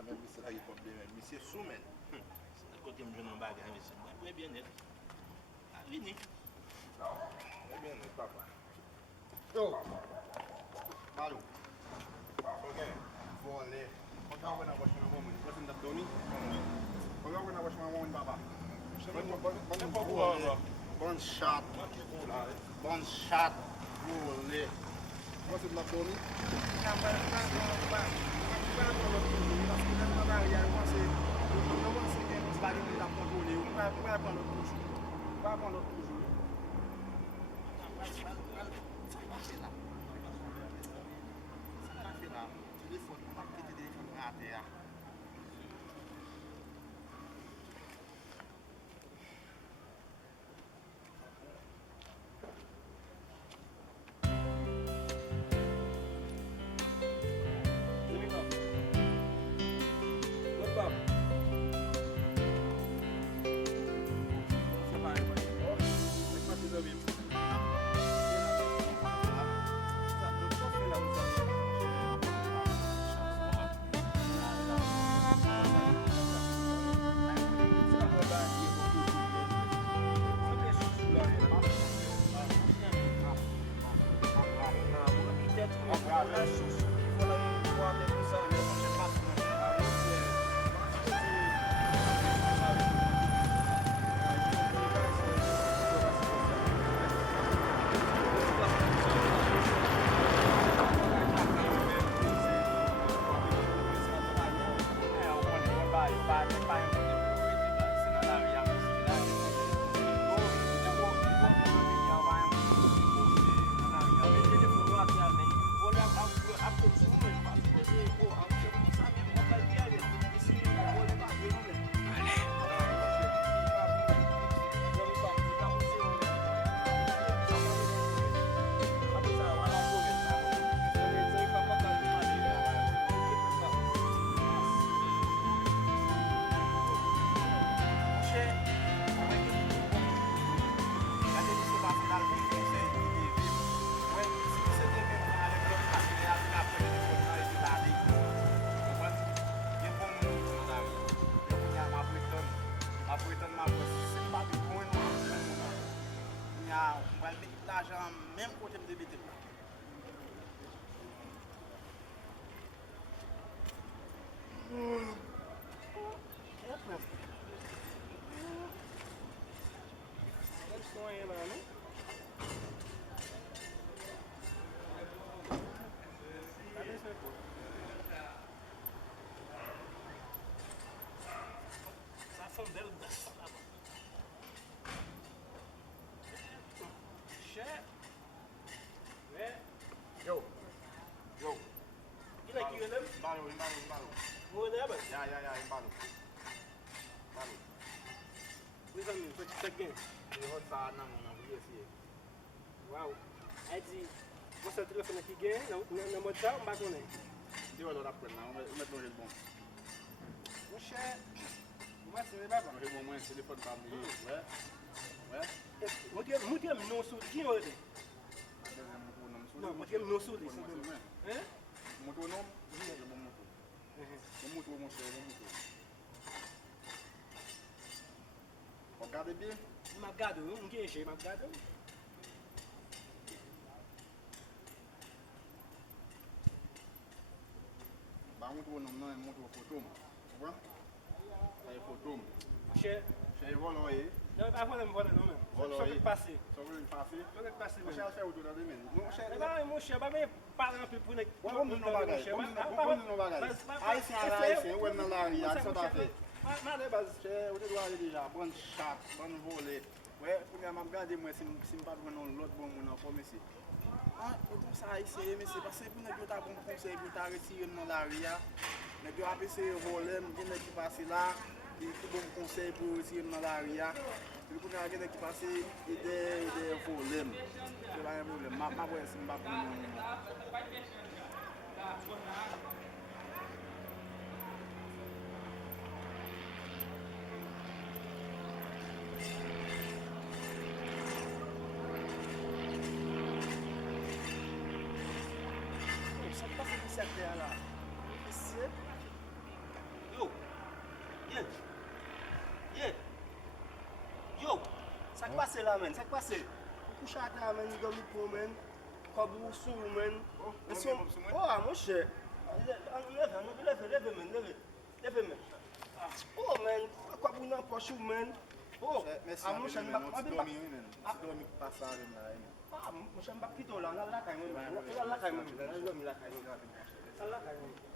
ça même, c'est là, il faut bien, mais c'est sous-men. Côté me jeune en bagarre, monsieur. Moi, bien net. Ah, vini. Très bien, papa. Oh, Malu. Ok, voler. Kau nak wash my woman? What's in the Tony? Kau nak wash my woman, papa? Bon shot. Bon shot. Voler. What's in the Tony? Même côté de BT. Ça fait belle basse. Cher. Yo. Gila kira lem. Baru. Mau dah apa? Ya, baru. Bisa ni, kau cek kan? Ini hot sana nak dia sih. Wow. Adi, você telefone aqui again? Na motel, um bagulho nem. Dia olhar para não, mas não é bom. Oxe, mas você vai Não é bom, mas telefone para mim, ouais. Muito não sou quem olha. Não, muito não sou isso. Hein? Muito não? Sim, é bom muito. Muito. Regardez bien. Magado, não quer encher, magado. Muito não é muito fotom. Tá? É fotom. Che. Che volou aí. Não, vai volar não. Só que passe. Só que passe. Só que passe. Você acha o tudo mesmo? Não sei. Vai, mocha, vai parar para por aqui. Vamos no bagagem. Aí sim, eu não lá e a só tá feito. Mas é base. Che, o tudo lá já, bon shot, bon volley. Ouais, pour me regarder moi si me pas prendre l'autre bon mon pour me ici. Ah, tout ça ici, mais c'est parce que pour nous ta bon conseil pour ta retirer dans la ria. Mais tu as passé voler, me dire qui passe là, et tout bon conseil pour retirer dans la ria. Tu peux regarder qui passe et voler. C'est pas un problème. Ma voix c'est pas pour là, men. Ça qui passe? Couche à terre, men, dormi pour, men. Comme vous sous, men. Oh, mon cher. Lève, men. Oh, men. Quoi vous n'en poche, men. Oh, Merci, mon cher, tu dormi, men. Tu dormi pas ça, men. mon cher, je ne vais pas quitter là. On a la caille, men. On a la caille, men. On a la caille, men.